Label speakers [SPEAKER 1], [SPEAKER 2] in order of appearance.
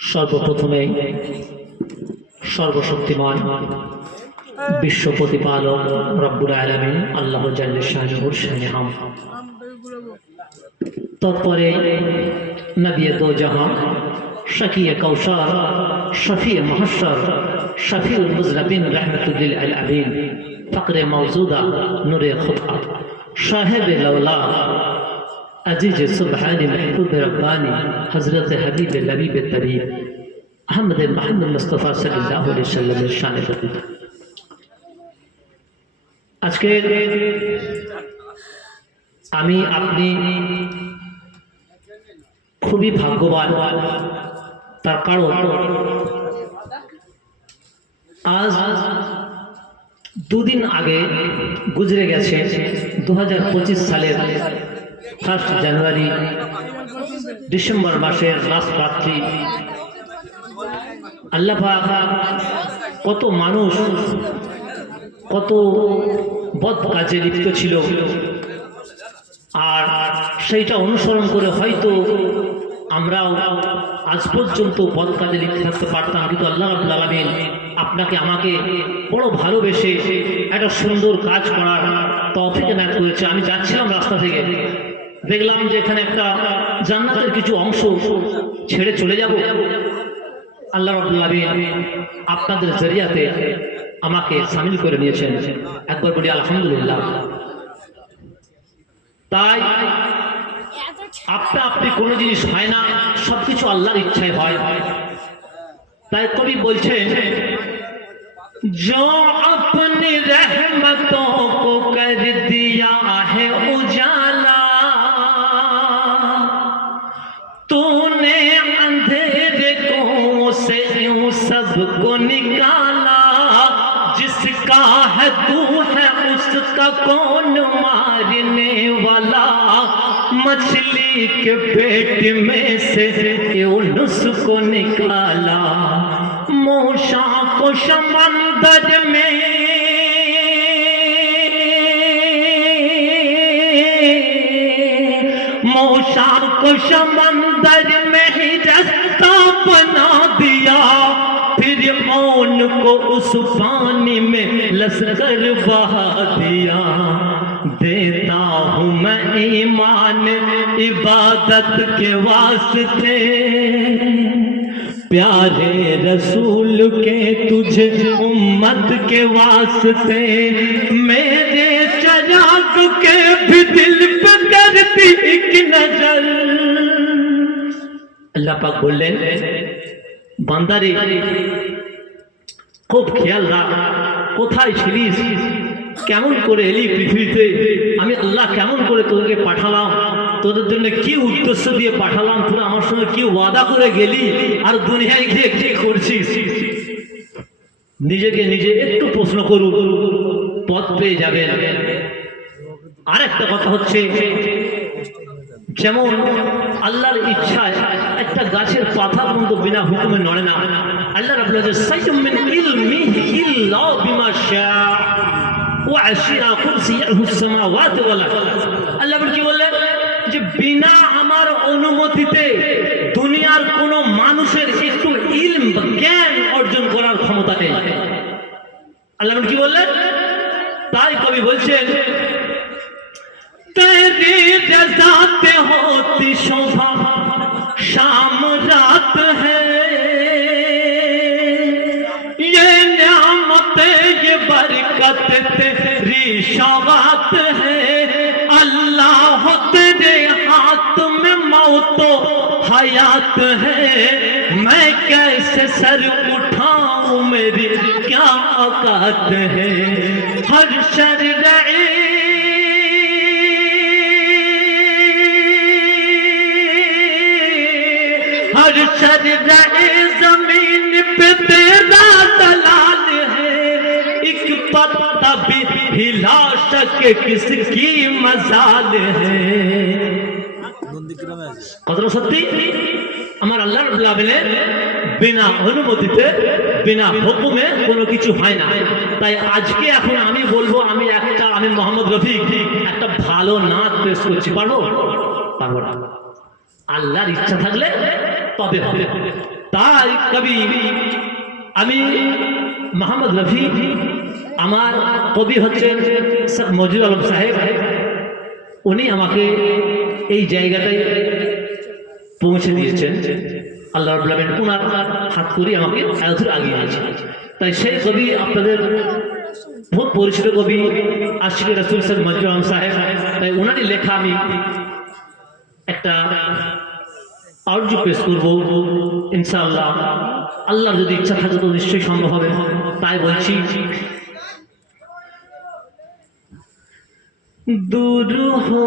[SPEAKER 1] সর্বপ্রথমে সর্বশক্তিমান বিশ্ব প্রতিপালক রব্বুল আলমী আল্লাহ জাল্লাহুর শাহাম তৎপরে নবী দো জাহান, শকিয়ে কৌশার শফি মহসর শফিউল মুজরবিন রহমতুল্লিল আল আবিন ফকরে মৌজুদা নূরে খুদা সাহেব লৌলা আজিজ সুবহানি মাহবুব রব্বানি, হযরত হাবিব লবিব তরিব আহমদ মাহমুদ মুস্তফা সাল্লাল্লাহু আলাইহি সাল্লামের শানে বর্ণিত আজকে আমি আপনি খুবই ভাগ্যবান, তার কারণ আজ দুদিন আগে গুজরে গেছে দু হাজার পঁচিশ সালের ফার্স্ট জানুয়ারি, ডিসেম্বর মাসের লাস্ট রাত্রি আল্লাহ কত মানুষ, কত বদ কাজে লিপ্ত ছিল। আর সেইটা অনুসরণ করে হয়তো আমরাও আজ পর্যন্ত বদ কাজে লিপ্ত থাকতে পারতাম। কিন্তু আল্লাহ আব্দুল আপনাকে, আমাকে বড় ভালোবেসে একটা সুন্দর কাজ করার তফিক এনায়ত করেছে। আমি যাচ্ছিলাম রাস্তা থেকে। দেখলাম যে এখানে একটা জান্নাতের কিছু অংশ ছেড়ে চলে যাব আল্লাহ রবুল্লা আপনাদের জরিয়াতে আমাকে সামিল করে নিয়েছেন একবার বলি আলহামদুলিল্লাহ তাই আপনা আপনি কোনো জিনিস হয় না সবকিছু আল্লাহর ইচ্ছায় হয় তাই কবি বলছেন जो अपनी रहमतों को कर दिया है उजाला رب کو نکالا، جس کا ہے تو ہے، اس کا کون مارنے والا؟ مچھلی کے پیٹ میں سے انس کو نکالا۔ موشا کو سمندر میں۔ موشا کو سمندر کو اس پانی میں لسکر بہا دیا، دیتا ہوں میں ایمان عبادت کے واسطے۔ پیارے رسول کے تجھے امت کے واسطے، میرے چراغ کے بھی دل پہ کرتی ایک نظر۔ اللہ پاک بولے بانداری খুব খেয়াল রাখ, কোথায় ছিলিস? কেমন করে এলি পৃথিবীতে? আমি আল্লাহ কেমন করে তোদেরকে পাঠালাম? তোদের জন্য কি উদ্দেশ্য দিয়ে পাঠালাম? তোরা আমার সঙ্গে কি ওয়াদা করে গেলি? আর দুনিয়ায় গিয়ে কি করছিস? নিজেকে নিজে একটু প্রশ্ন করুন। পথ পেয়ে যাবেন। আরেকটা কথা হচ্ছে যেমন আল্লাহর ইচ্ছায় একটা গাছের পাতা পর্যন্ত বিনা হুকুমে নড়ে না। আল্লাহ কি বললেন? যে বিনা আমার অনুমতিতে দুনিয়ার কোনো মানুষের জ্ঞান অর্জন করার ক্ষমতা নেই। আল্লাহ কি বললেন? তাই কবি বলছেন میری رضا ہوتی شام رات ہے۔ یہ نعمت، یہ برکت تیری شوات ہے۔ اللہ تیرے ہاتھ میں موت و حیات ہے۔ میں کیسے سر اٹھاؤں، میری کیا عقاد ہے؟ ہر شر محشر رہے زمین پہ تیرا دلال ہے ایک پتا بھی ہلا شکے کس کی
[SPEAKER 2] مزال ہے
[SPEAKER 1] কতটা সত্যি, আমার আল্লাহ রাবুলের বিনা অনুমতিতে, বিনা হুকুমে কোনো কিছু হয় না। তাই আজকে এখন আমি বলব, আমি একটা, আমি মোহাম্মদ রফিক, একটা ভালো নাচ পেশ করছি। পারব? পারব না। আল্লাহর ইচ্ছা থাকলে তবে তাই কবি আমি মোহাম্মদ রফি, আমার কবি হচ্ছেন মজিদ আলম সাহেব। উনি আমাকে এই জায়গাটায় পৌঁছে দিয়েছেন। আল্লাহ রবুল্লাহ ওনার হাত করে আমাকে এত আগিয়ে দিয়েছে তাই সেই কবি আপনাদের বহুত পরিচিত কবি আশিক রসুল সাহেব মজিদ আলম সাহেব। তাই ওনারই লেখা আমি একটা আর্য পেশ করব, ইনশাআল্লাহ। আল্লাহ যদি ইচ্ছা থাকে তো নিশ্চয়ই সম্ভব হবে, তাই বলছি। দূর